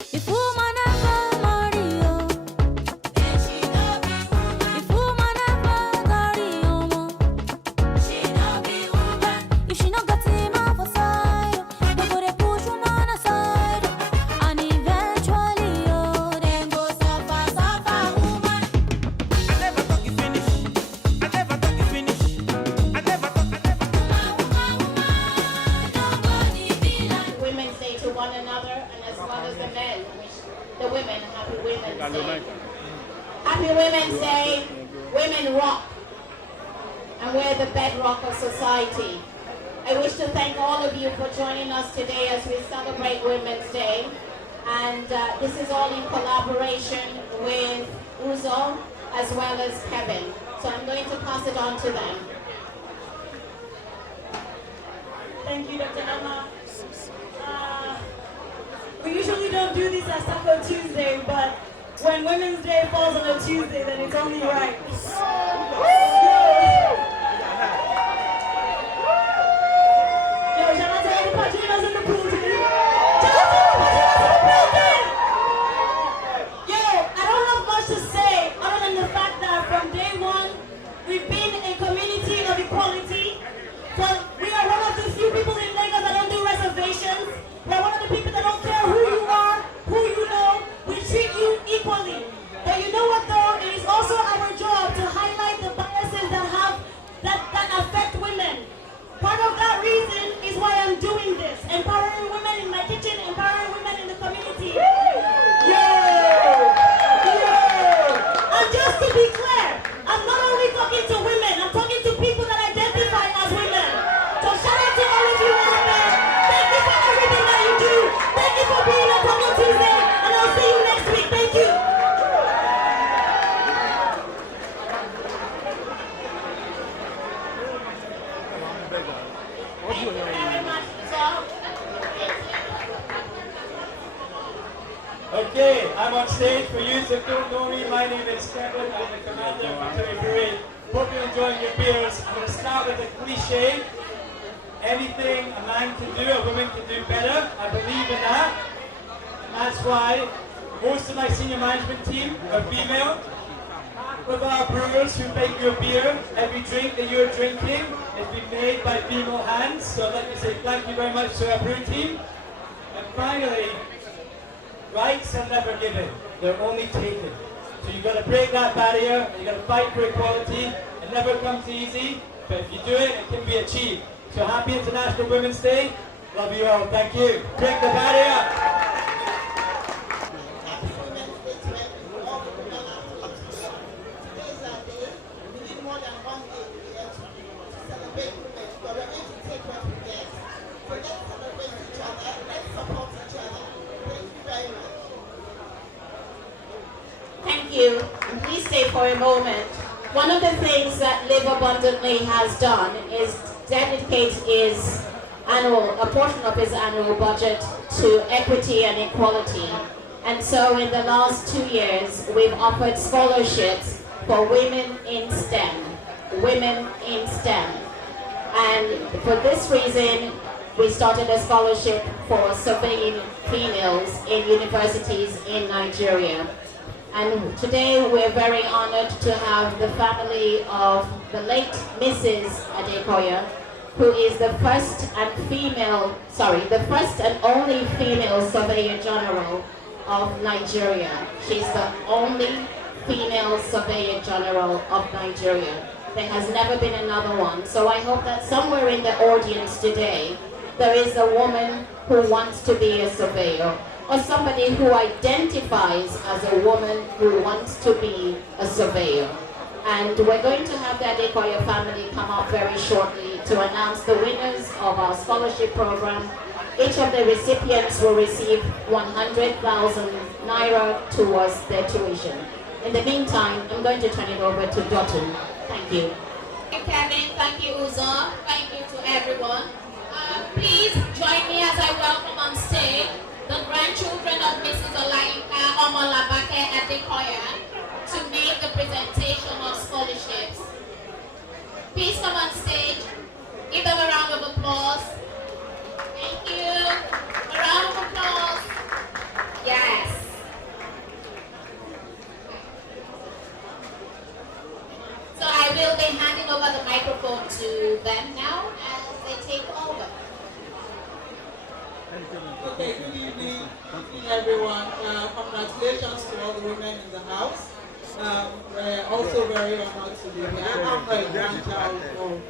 If woman ever marry you, if woman ever carry omo, if she no got him for side, no go dey push woman aside, and eventually then go suffer woman. I never talk you finish. I never talk you finish. I never talk. Nobody be like. Women say to one another, and as well as the men, which the women, Happy Women's Day. Happy Women's Day, women rock, and we're the bedrock of society. I wish to thank all of you for joining us today as we celebrate Women's Day, and this is all in collaboration with Uzo as well as Kevin. So I'm going to pass it on to them. Thank you, Dr. Emma. We usually don't do this as Taco Tuesday, but when Women's Day falls on a Tuesday, then it's only right. Yo, shout out to all the Padrinos in the pool today. Shout out to all the Padrinos in the building! Yo, I don't have much to say other than the fact that from day one, we've been a community of equality. But we are one of the few people in Lagos that don't do reservations. We're one of the people that don't care who you are, who you know. We treat you equally. But you know what though? It is also our job to highlight the biases that affect women. Part of that reason is why I'm doing this. Empowering women in my kitchen, empowering women in the community. And just to be clear, I'm not only talking to women, I'm talking to people that identify as women. So shout out to all of you out there. Thank you for everything that you do. Thank you for being on Taco Tuesday, and I'll see you next week. Thank you. Thank you very much, Uzo. Okay, I'm on stage. For you that don't know me, my name is Kevin. I'm the commander of Military Parade. Hope you're enjoying your beers. I'm going to start with a cliche. Anything a man can do, a woman can do better. I believe in that. And that's why most of my senior management team are female. Half of our brewers who make your beer, every drink that you're drinking has been made by female hands. So let me say thank you very much to our brew team. And finally, rights are never given, they're only taken. So you've got to break that barrier, and you've got to fight for equality. It never comes easy, but if you do it, it can be achieved. So happy International Women's Day. Love you all. Thank you. Break the barrier. Happy Women's Day to all the women athletes. Today is our day. We need more than one day here to celebrate women, but we're going to take what we get. So let's celebrate each other. Let's support each other. Thank you very much. Thank you. And please stay for a moment. One of the things that Live Abundantly has done is dedicate a portion of his annual budget to equity and equality. And so in the last 2 years, we've offered scholarships for women in STEM. Women in STEM. And for this reason, we started a scholarship for surveying females in universities in Nigeria. And today we're very honored to have the family of the late Mrs. Adekoya, who is the first and only female Surveyor General of Nigeria. She's the only female Surveyor General of Nigeria. There has never been another one. So I hope that somewhere in the audience today, there is a woman who wants to be a surveyor, or somebody who identifies as a woman who wants to be a surveyor. And we're going to have the Adekoya family come up very shortly to announce the winners of our scholarship program. Each of the recipients will receive 100,000 naira towards their tuition. In the meantime, I'm going to turn it over to Dotun. Thank you. Thank you, Kevin. Thank you, Uzo. Thank you to everyone. Please join me as I welcome on stage the grandchildren of Mrs. Olayinka Omolabake Adekoya to make the presentation of scholarships. Please come on stage. Give them a round of applause. Thank you. A round of applause. Yeah. will be handing over the microphone to them now as they take over. Okay, good evening. Good evening, everyone. Congratulations to all the women in the house. We're also very honored to be here. I'm a grandchild of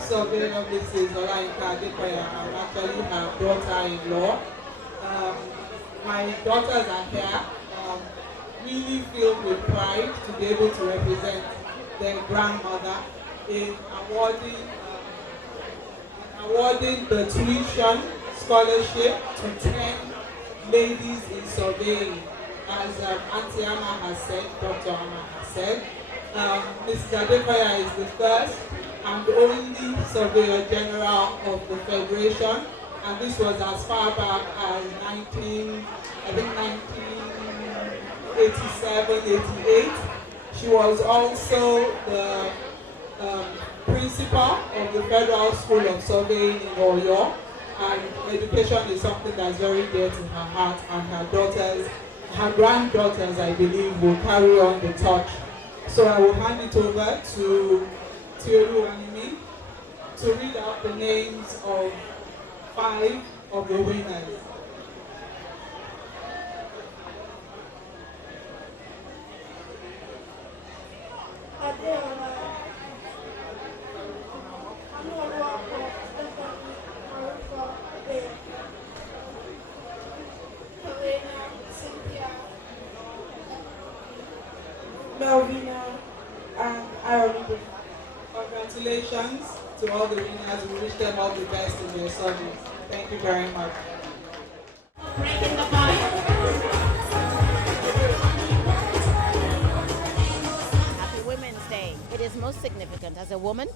Surveyor Mrs. Olainka Adekoya. I'm actually her daughter-in-law. My daughters are here, really filled with pride to be able to represent their grandmother in awarding the tuition scholarship to 10 ladies in surveying. As Auntie Amma has said, Dr. Amma has said, Mrs. Adekoya is the first and only Surveyor General of the Federation, and this was as far back as 1987, 88. She was also the principal of the Federal School of Surveying in Oyo, and education is something that's very dear to her heart, and her granddaughters, I believe, will carry on the torch. So I will hand it over to Tiolu Animi to read out the names of 5 of the winners. Melvina, and Aaron. Congratulations to all the winners. We wish them all the best in their service. Thank you very much. Breaking the bias. Happy Women's Day. It is most significant. As a woman,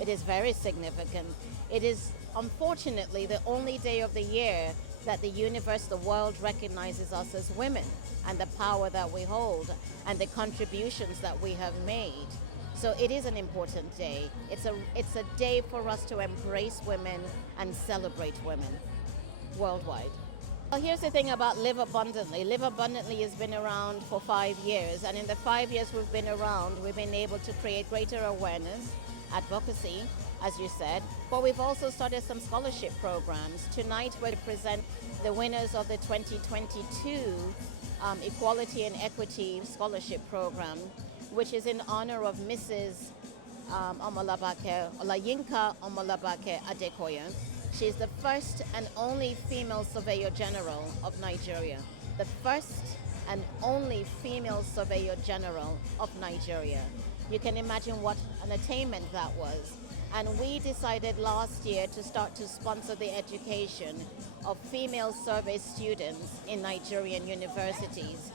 it is very significant. It is unfortunately the only day of the year that the universe, the world, recognizes us as women and the power that we hold and the contributions that we have made. So it is an important day. It's a day for us to embrace women and celebrate women worldwide. Well, here's the thing about Live Abundantly. Live Abundantly has been around for 5 years, and in the 5 years we've been around, we've been able to create greater awareness, advocacy, as you said, but we've also started some scholarship programs. Tonight we present the winners of the 2022 Equality and Equity Scholarship Program, which is in honor of Mrs. Olayinka Omolabake Adekoya. She is the first and only female Surveyor General of Nigeria. The first and only female Surveyor General of Nigeria. You can imagine what an attainment that was. And we decided last year to start to sponsor the education of female survey students in Nigerian universities.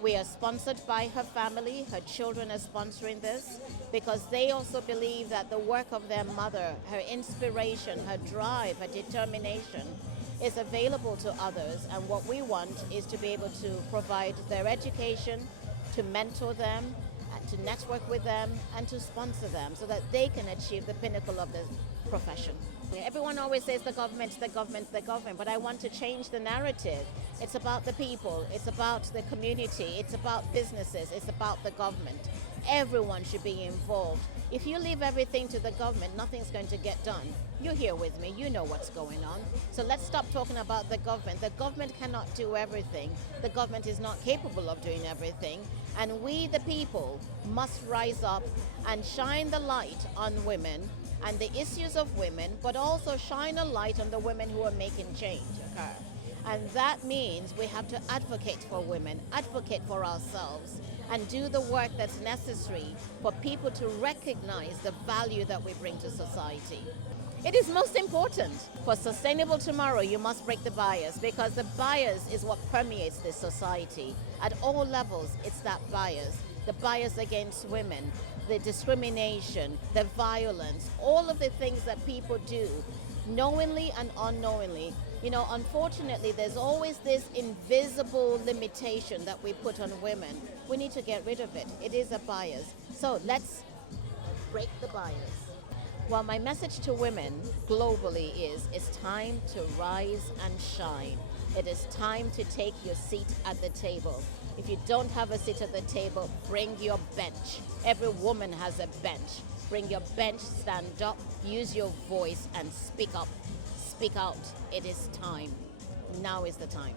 We are sponsored by her family. Her children are sponsoring this because they also believe that the work of their mother, her inspiration, her drive, her determination is available to others. And what we want is to be able to provide their education, to mentor them, to network with them, and to sponsor them so that they can achieve the pinnacle of the profession. Everyone always says the government, but I want to change the narrative. It's about the people, it's about the community, it's about businesses, it's about the government. Everyone should be involved. If you leave everything to the government, nothing's going to get done. You're here with me, you know what's going on. So let's stop talking about the government. The government cannot do everything. The government is not capable of doing everything. And we, the people, must rise up and shine the light on women and the issues of women, but also shine a light on the women who are making change occur. And that means we have to advocate for women, advocate for ourselves, and do the work that's necessary for people to recognize the value that we bring to society. It is most important. For sustainable tomorrow, you must break the bias, because the bias is what permeates this society. At all levels, it's that bias. The bias against women, the discrimination, the violence, all of the things that people do, knowingly and unknowingly. You know, unfortunately, there's always this invisible limitation that we put on women. We need to get rid of it. It is a bias. So let's break the bias. Well, my message to women globally is it's time to rise and shine. It is time to take your seat at the table. If you don't have a seat at the table, bring your bench. Every woman has a bench. Bring your bench, stand up, use your voice, and speak up. Speak out. It is time. Now is the time.